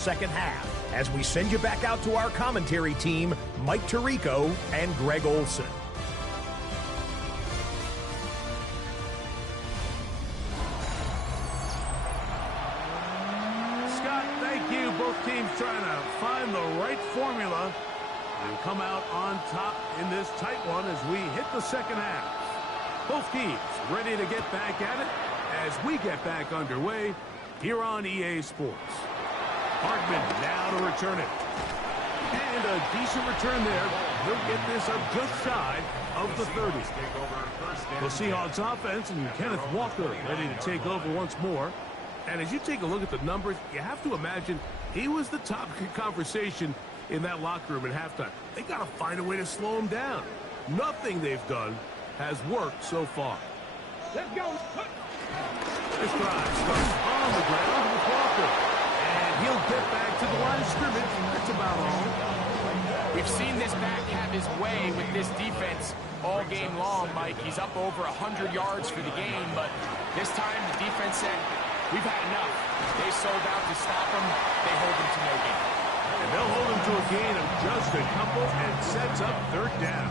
second half as we send you back out to our commentary team, Mike Tirico and Greg Olson. Scott, thank you. Both teams trying to find the right formula and come out on top in this tight one as we hit the second half. Both teams ready to get back at it as we get back underway here on EA Sports. Hartman now to return it. And a decent return there. He'll get this up just shy of the 30. The Seahawks offense and Kenneth Walker ready to take over once more. And as you take a look at the numbers, you have to imagine he was the topic of conversation in that locker room at halftime. They got to find a way to slow him down. Nothing they've done has worked so far. Let's go. This drive starts on the ground with Walker. And he'll get back to the line of scrimmage. That's about all. We've seen this back have his way with this defense all game long, Mike. He's up over 100 yards for the game, but this time the defense said, we've had enough. They sold out to stop him. They hold him to no gain. And they'll hold him to a gain of just a couple and sets up third down.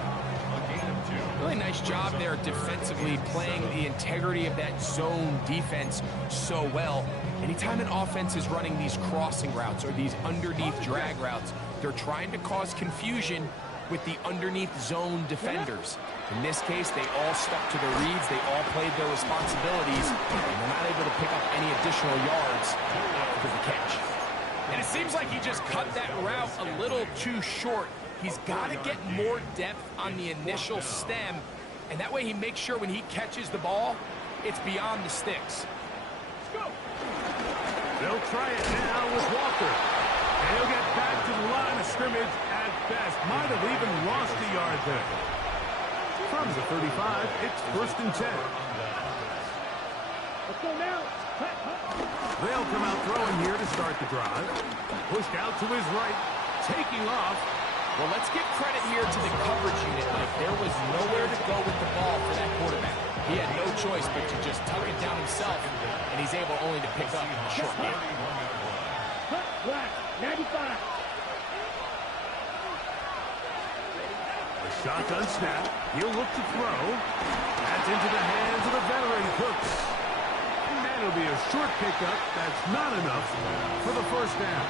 Really nice job there defensively, playing the integrity of that zone defense so well. Anytime an offense is running these crossing routes or these underneath drag routes, they're trying to cause confusion with the underneath zone defenders. In this case, they all stuck to their reads, they all played their responsibilities, and they're not able to pick up any additional yards after the catch. And it seems like he just cut that route a little too short. He's got to get more depth on the initial stem, and that way he makes sure when he catches the ball, it's beyond the sticks. Let's go. They'll try it now with Walker. And he'll get back to the line of scrimmage at best. Might have even lost a yard there. From the 35, it's 1st and 10. Let's go now. They'll come out throwing here to start the drive. Pushed out to his right, taking off. Well, let's give credit here to the coverage unit. Like, there was nowhere to go with the ball for that quarterback. He had no choice but to just tuck it down himself, and he's able only to pick up a short gain. Black, 95. A shotgun snap. He'll look to throw. That's into the hands of the veteran Cooks. And that'll be a short pickup. That's not enough for the first down.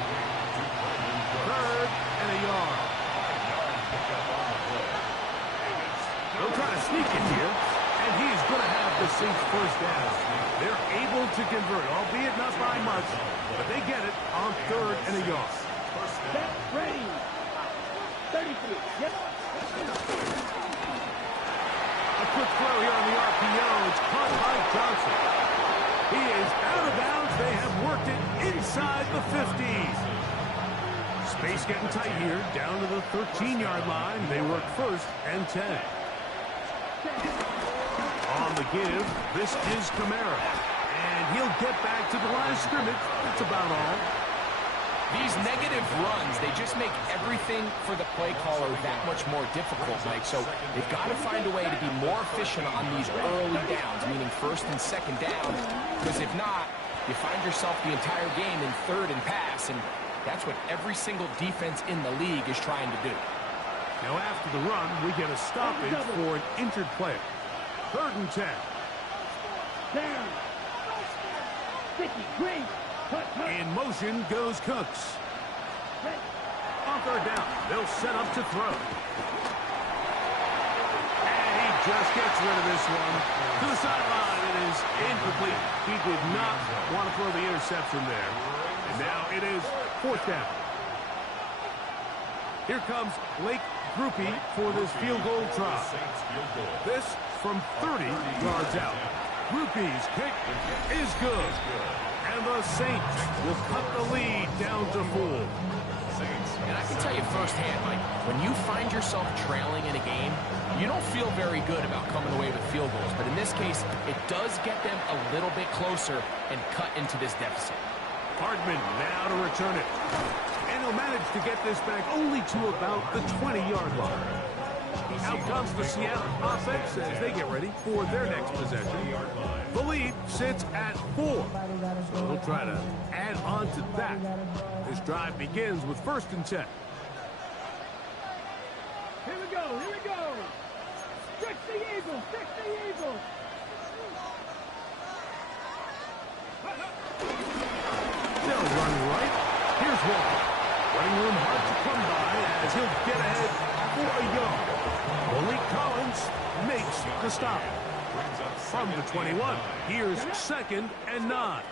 3rd and a yard. They'll try to sneak it here, and he's going to have the Saints first down. They're able to convert, albeit not by much, but they get it on 3rd and a yard. Set, ready. 33. Yep. A quick throw here on the RPO. It's caught by Johnson. He is out of bounds. They have worked it inside the 50. Space getting tight here, down to the 13-yard line. They work 1st and 10. On the give, this is Kamara. And he'll get back to the line of scrimmage. That's about all. These negative runs, they just make everything for the play caller that much more difficult, Mike. So they've got to find a way to be more efficient on these early downs, meaning 1st and 2nd down. Because if not, you find yourself the entire game in 3rd and pass. And that's what every single defense in the league is trying to do. Now after the run, we get a stoppage for an injured player. 3rd and 10. Down. 50. Green. Cut. In motion goes Cooks. On 3rd down, they'll set up to throw. And he just gets rid of this one. To the sideline, it is incomplete. He did not want to throw the interception there. And now it is 4th down. Here comes Blake Groupie for this field goal try. This from 30 yards out. Groupie's kick is good. And the Saints will cut the lead down to 4. And I can tell you firsthand, Mike, when you find yourself trailing in a game, you don't feel very good about coming away with field goals. But in this case, it does get them a little bit closer and cut into this deficit. Hardman now to return it. And he'll manage to get this back only to about the 20-yard line. Out comes the Seattle offense as they get ready for their next possession. The lead sits at 4. So they'll try to add on to that. This drive begins with 1st and 10. Here we go, here we go. Stretch the Eagles, stretch the Eagles. They'll run right. Here's Walker. Running room hard to come by as he'll get ahead for a yard. Malik Collins makes the stop. From the 21, here's 2nd and 9.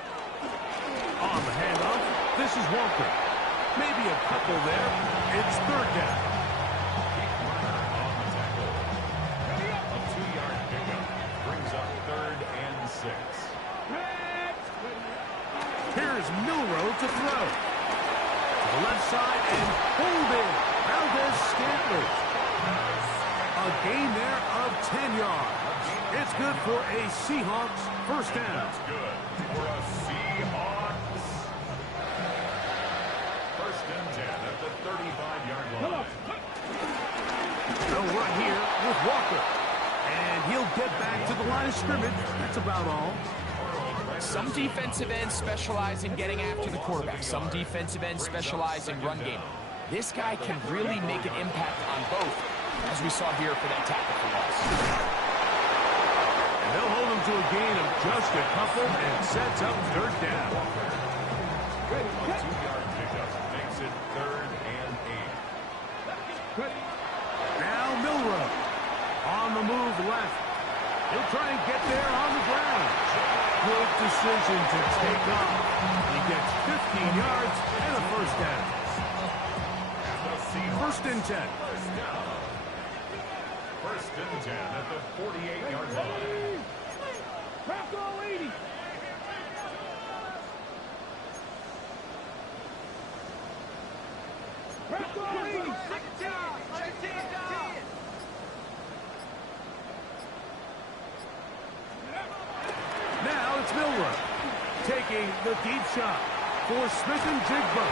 On the handoff, this is Walker. Maybe a couple there. It's 3rd down. A 2-yard pickup brings up 3rd and 6. Here's Milroe to throw. To the left side and holding. Valdez-Scantling. A gain there of 10 yards. It's good for a Seahawks 1st down. That's good for a Seahawks 1st and 10 at the 35-yard line. They'll run here with Walker. And he'll get back to the line of scrimmage. That's about all. Some defensive ends specialize in getting after the quarterback. Some defensive ends specialize in run game. This guy can really make an impact on both, as we saw here for that tackle for loss. And they'll hold him to a gain of just a couple and sets up 3rd down. A 2-yard pickup makes it 3rd and 8. Now Milroe on the move left. He'll try and get there on the ground. Good decision to take off. He gets 15 yards and a 1st down. 1st and 10. 1st and 10 at the 48-yard line. Crack all 80. Crack all 80. Now it's Milroe taking the deep shot for Smith and Jigba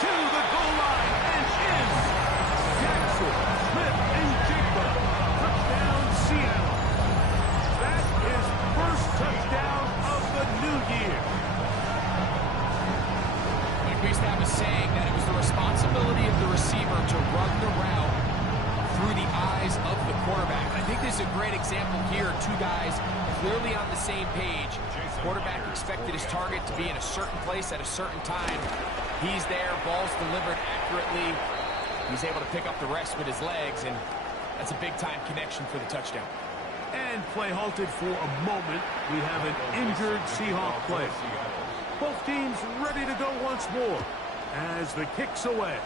to the goal line and in. Jackson, Smith and Jigba. Touchdown Seattle. That is 1st touchdown of the new year. Mike, we used to have a saying that it was the responsibility of the receiver to run the route through the eyes of the quarterback. I think this is a great example here. 2 guys clearly on the same page. Quarterback expected his target to be in a certain place at a certain time. He's there, ball's delivered accurately. He's able to pick up the rest with his legs, and that's a big-time connection for the touchdown. And play halted for a moment. We have an injured Seahawk player. Both teams ready to go once more as the kick's away.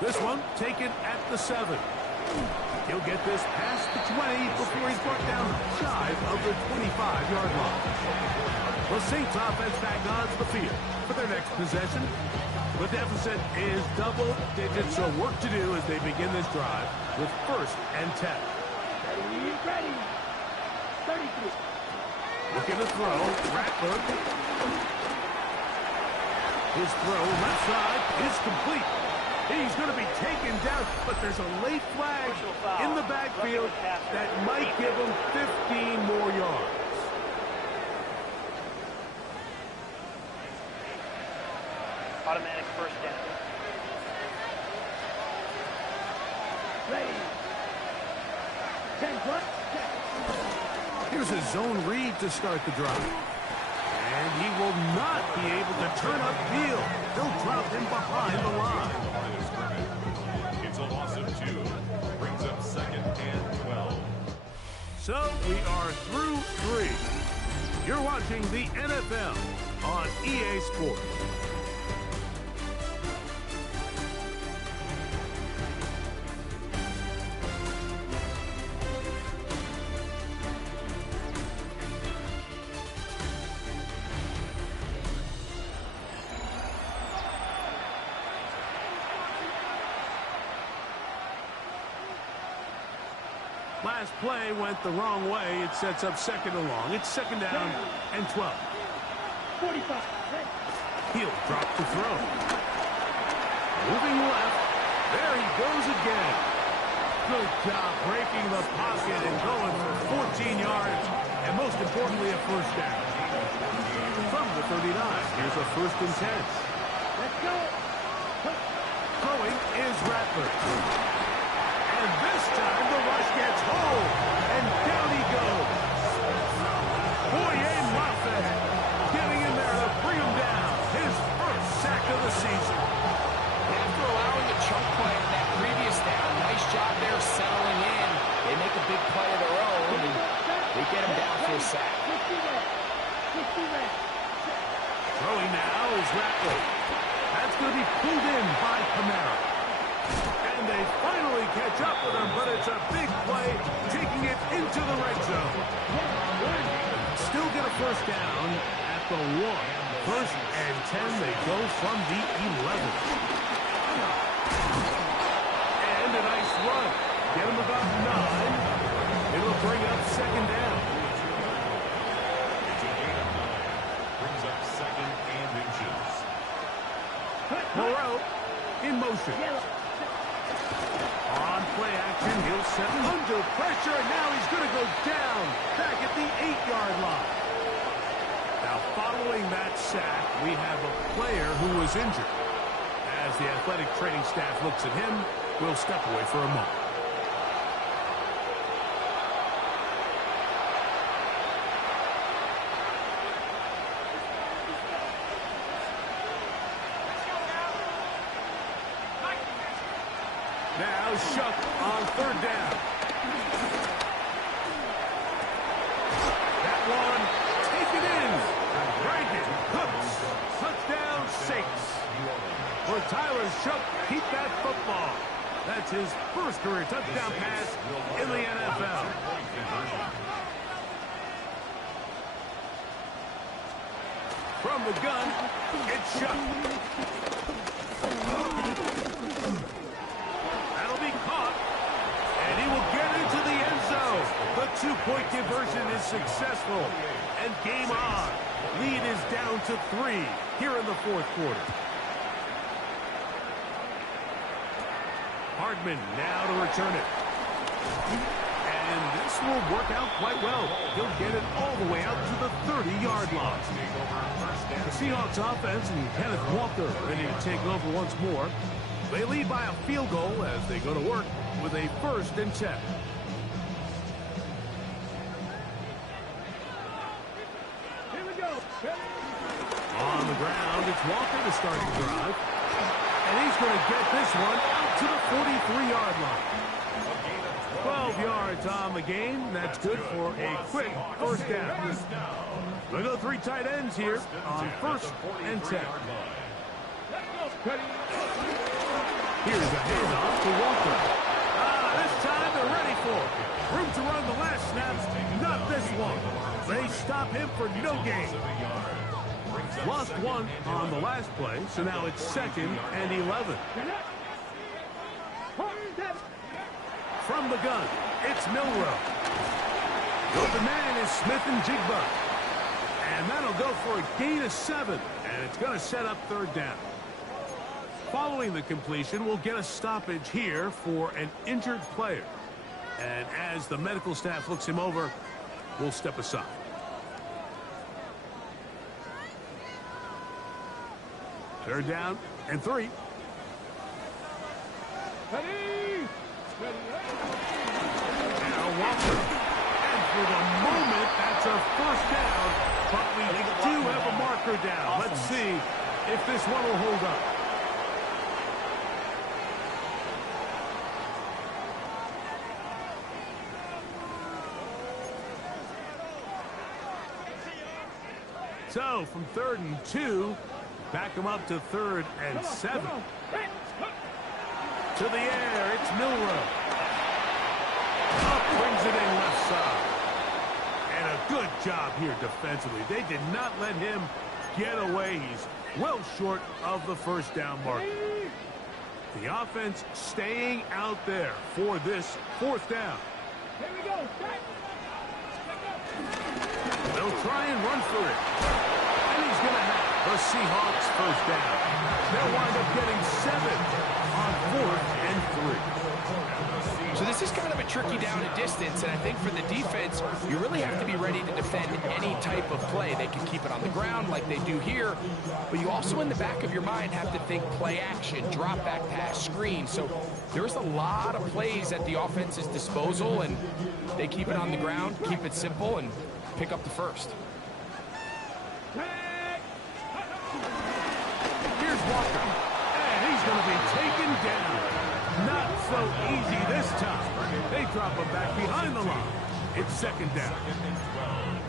This one taken at the 7. He'll get this past the 20 before he's brought down shy of the 25-yard line. The Saints offense back onto the field for their next possession. The deficit is double digits, so work to do as they begin this drive with 1st and 10. Ready. 33. Looking to throw. Rattler. His throw left side is complete. He's going to be taken down, but there's a late flag in the backfield that might give him 15 more yards. Automatic 1st down. Ready. 10 plus. Here's a zone read to start the drive. And he will not be able to turn upfield. They'll drop him behind the line. It's a loss of 2. Brings up 2nd and 12. So we are through 3. You're watching the NFL on EA Sports. Last play went the wrong way. It sets up 2nd and long. It's 2nd down and 12. 45. He'll drop to throw. Moving left. There he goes again. Good job breaking the pocket and going for 14 yards, and most importantly, a first down. From the 39, here's a 1st and 10. Let's go. Throwing is Rattler. And this time the rush gets home, and down he goes. Boye Mafe getting in there to bring him down. His 1st sack of the season. After allowing the chunk play on that previous down, nice job there settling in. They make a big play of their own, and they get him down for a sack. 60 reps. Throwing now is Rattler. That's going to be pulled in by Kamara. And they finally catch up with him, but it's a big play, taking it into the red zone. Still get a first down at the 1. 1st and 10, they go from the 11. And a nice run. Get him about 9. It'll bring up 2nd down. Brings up 2nd and inches. Milroe in motion. On play action, he'll set under pressure, and now he's going to go down back at the 8-yard line. Now, following that sack, we have a player who was injured. As the athletic training staff looks at him, we'll step away for a moment. Now Shuck on 3rd down. That one taken in. Rankin hooks. Touchdown 6. For Tyler Shuck, keep that football. That's his 1st career touchdown pass in the NFL. From the gun, it's Shuck. And he will get into the end zone. The 2-point conversion is successful. And game on. Lead is down to 3 here in the 4th quarter. Hardman now to return it. And this will work out quite well. He'll get it all the way out to the 30-yard line. The Seahawks offense and Kenneth Walker ready to take over once more. They lead by a field goal as they go to work with a 1st and 10. Here we go. On the ground, it's Walker to start the drive. And he's going to get this one out to the 43-yard line. 12 yards on the game. That's good for a quick 1st down. We'll go 3 tight ends here on 1st and 10. Here's a handoff to Walker. This time they're ready for it. Room to run the last snap, not this one. They stop him for no gain. Lost 1 on the last play, so now it's 2nd and 11. From the gun, it's Milroe. The open man is Smith and Jigba. And that'll go for a gain of 7, and it's going to set up 3rd down. Following the completion, we'll get a stoppage here for an injured player. And as the medical staff looks him over, we'll step aside. Third down and 3. Ready. Now Walker. And for the moment, that's a 1st down. But we do have a marker down. Let's see if this one will hold up. So, from 3rd and 2, back him up to 3rd and 7. To the air, it's Milroe. Up, brings it in left side. And a good job here defensively. They did not let him get away. He's well short of the 1st down mark. The offense staying out there for this 4th down. Here we go. They'll try and run for it. And he's going to have it. The Seahawks first down. They'll wind up getting 7 on 4th and 3. So this is kind of a tricky down and distance, and I think for the defense, you really have to be ready to defend any type of play. They can keep it on the ground like they do here, but you also in the back of your mind have to think play action, drop back pass, screen. So there's a lot of plays at the offense's disposal, and they keep it on the ground, keep it simple, and pick up the first. Here's Walker, and he's going to be taken down. Not so easy this time. They drop him back behind the line. It's 2nd down.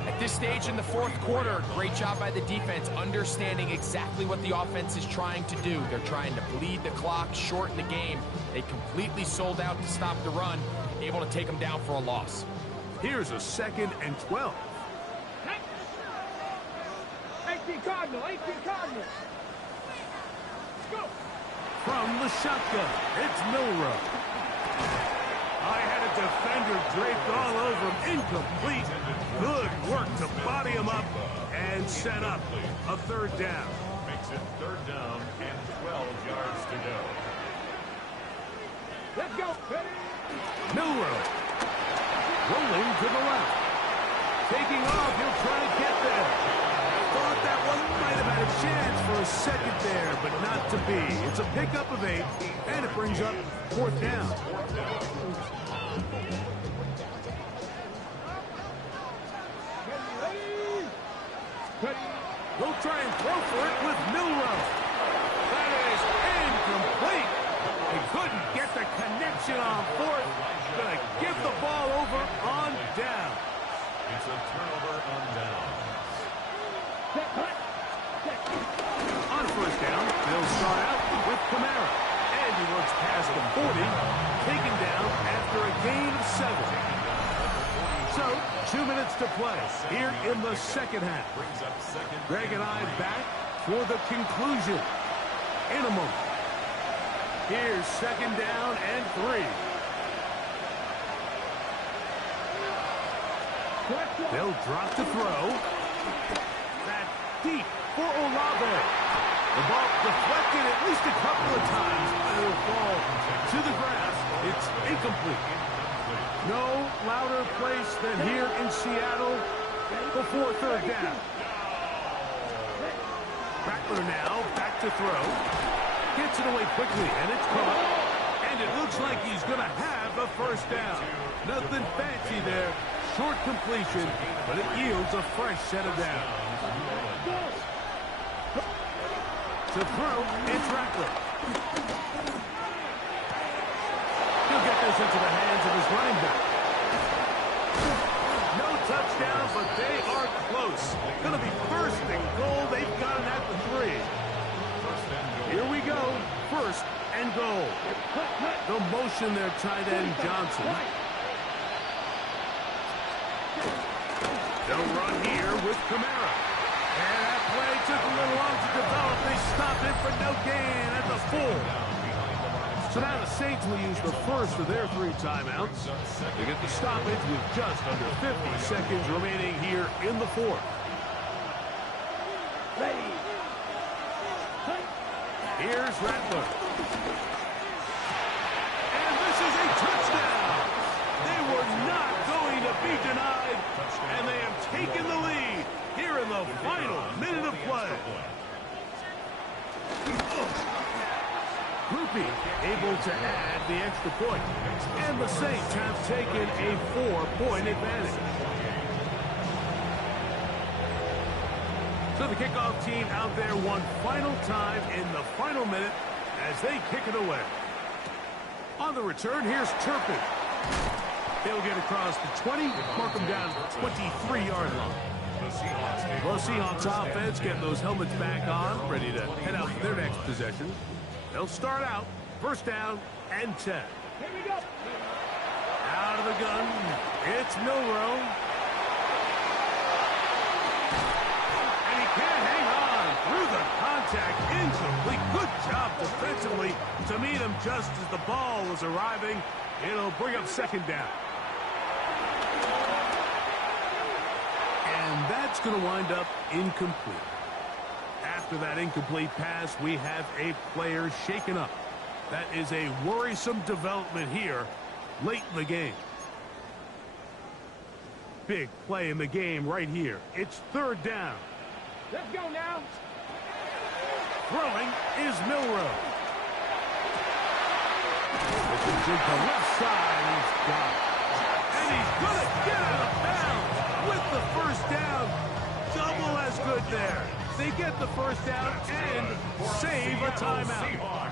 At this stage in the 4th quarter, great job by the defense understanding exactly what the offense is trying to do. They're trying to bleed the clock, shorten the game. They completely sold out to stop the run, able to take them down for a loss. Here's a 2nd and 12. 18 Cardinal, 18 Cardinal. Go. From the shotgun, it's Milroe. I had a defender draped all over him. Incomplete. Good work to body him up and set up a 3rd down. Makes it 3rd down and 12 yards to go. Let's go. Milroe rolling to the left. Taking off, he'll try to get there. Thought that one might have had a chance for a second there, but not to be. It's a pickup of 8, and it brings up 4th down. He'll try and throw for it with Milroe. That is incomplete. He couldn't get the connection on 4th. Gonna give the ball over on down. It's a turnover on down. On 1st down, they'll start out with Camara. And he works past the 40, taken down after a gain of 7. So, 2 minutes to play here in the 2nd half. Greg and I back for the conclusion in a moment. Here's 2nd down and 3. They'll drop to throw. That deep for Olave. The ball deflected at least a couple of times, but it'll fall to the grass. It's incomplete. No louder place than here in Seattle before 3rd down. Rattler now back to throw. Gets it away quickly, and it's caught. And it looks like he's going to have a 1st down. Nothing fancy there. Short completion, but it yields a fresh set of downs. To throw, it's Rattler. He'll get this into the hands of his running back. No touchdown, but they are close. Going to be 1st and goal. They've got it at the 3. Here we go. 1st and goal. The motion there, tight end Johnson. They'll run here with Camara. And that play took a little long to develop. They stopped it for no gain at the 4. So now the Saints will use the 1st of their 3 timeouts. They get the stoppage with just under 50 seconds remaining here in the 4th. Here's Rattler. And this is a touchdown. They were not going to be denied, and they have taken the lead here in the final minute of play. Groupie able to add the extra point, and the Saints have taken a 4-point advantage. So the kickoff team out there one final time in the final minute as they kick it away. On the return, here's Turpin. He'll get across the 20, mark them down at the 23-yard line. The Seahawks offense getting those helmets back on, ready to head out for their next possession. They'll start out, 1st down and 10. Here we go. Out of the gun, it's Milroe. And he can't hang on through the contact, incomplete. Good job defensively to meet him just as the ball was arriving. It'll bring up 2nd down. And that's going to wind up incomplete. After After that incomplete pass, we have a player shaken up. That is a worrisome development here late in the game. Big play in the game right here. It's third down. Let's go now. Throwing is Milroe. It's a jig to left side. He's got it. And he's going to get out of bounds with the first down. Double as good there. They get the first down and save a timeout.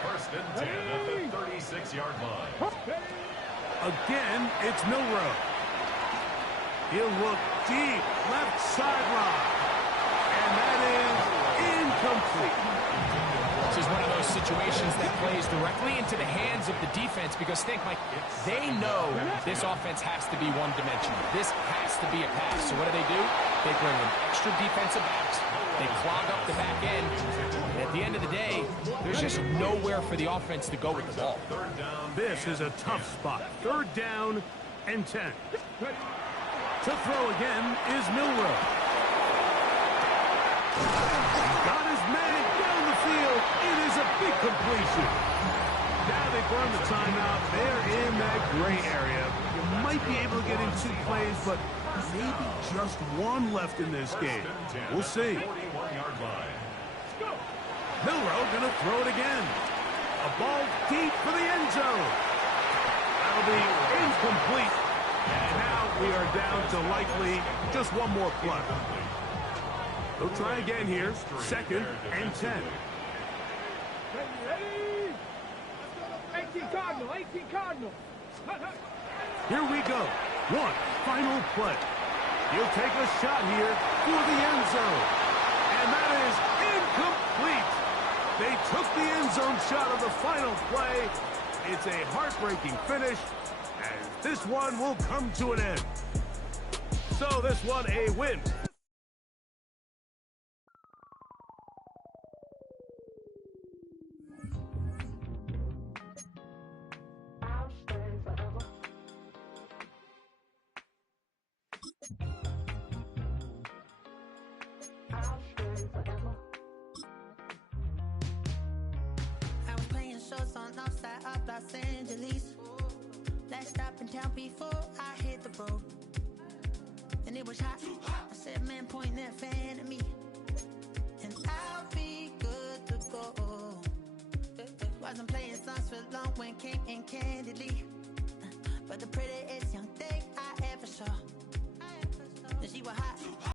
First and 10 at the 36-yard line. Again, it's Milroe. He'll look deep, left sideline. And that is incomplete. This is one of those situations that plays directly into the hands of the defense because, think, Mike, they know this offense has to be one-dimensional. This has to be a pass. So what do? They bring in extra defensive backs. They clog up the back end. And at the end of the day, there's just nowhere for the offense to go with the ball. This is a tough spot. Third down and 10. To throw again is Milroe. Got his man down the field. It is a big completion. Now they burn the timeout. They're in that gray area. You might be able to get in 2 plays, but maybe just one left in this game. We'll see. Milroe going to throw it again. A ball deep for the end zone. That'll be incomplete. And now we are down to likely just one more play. They'll try again here. Second and 10. Ready? 18 Cardinal, 18 Cardinal. Here we go. One final play. He'll take a shot here for the end zone. And that is incomplete. They took the end zone shot of the final play. It's a heartbreaking finish, and this one will come to an end. So this one a win. On outside of Los Angeles. Last stop in town before I hit the road. And it was hot. I said, man, point that fan at me. And I'll be good to go. Wasn't playing songs for long when came in candidly. But the prettiest young thing I ever saw. And she was hot.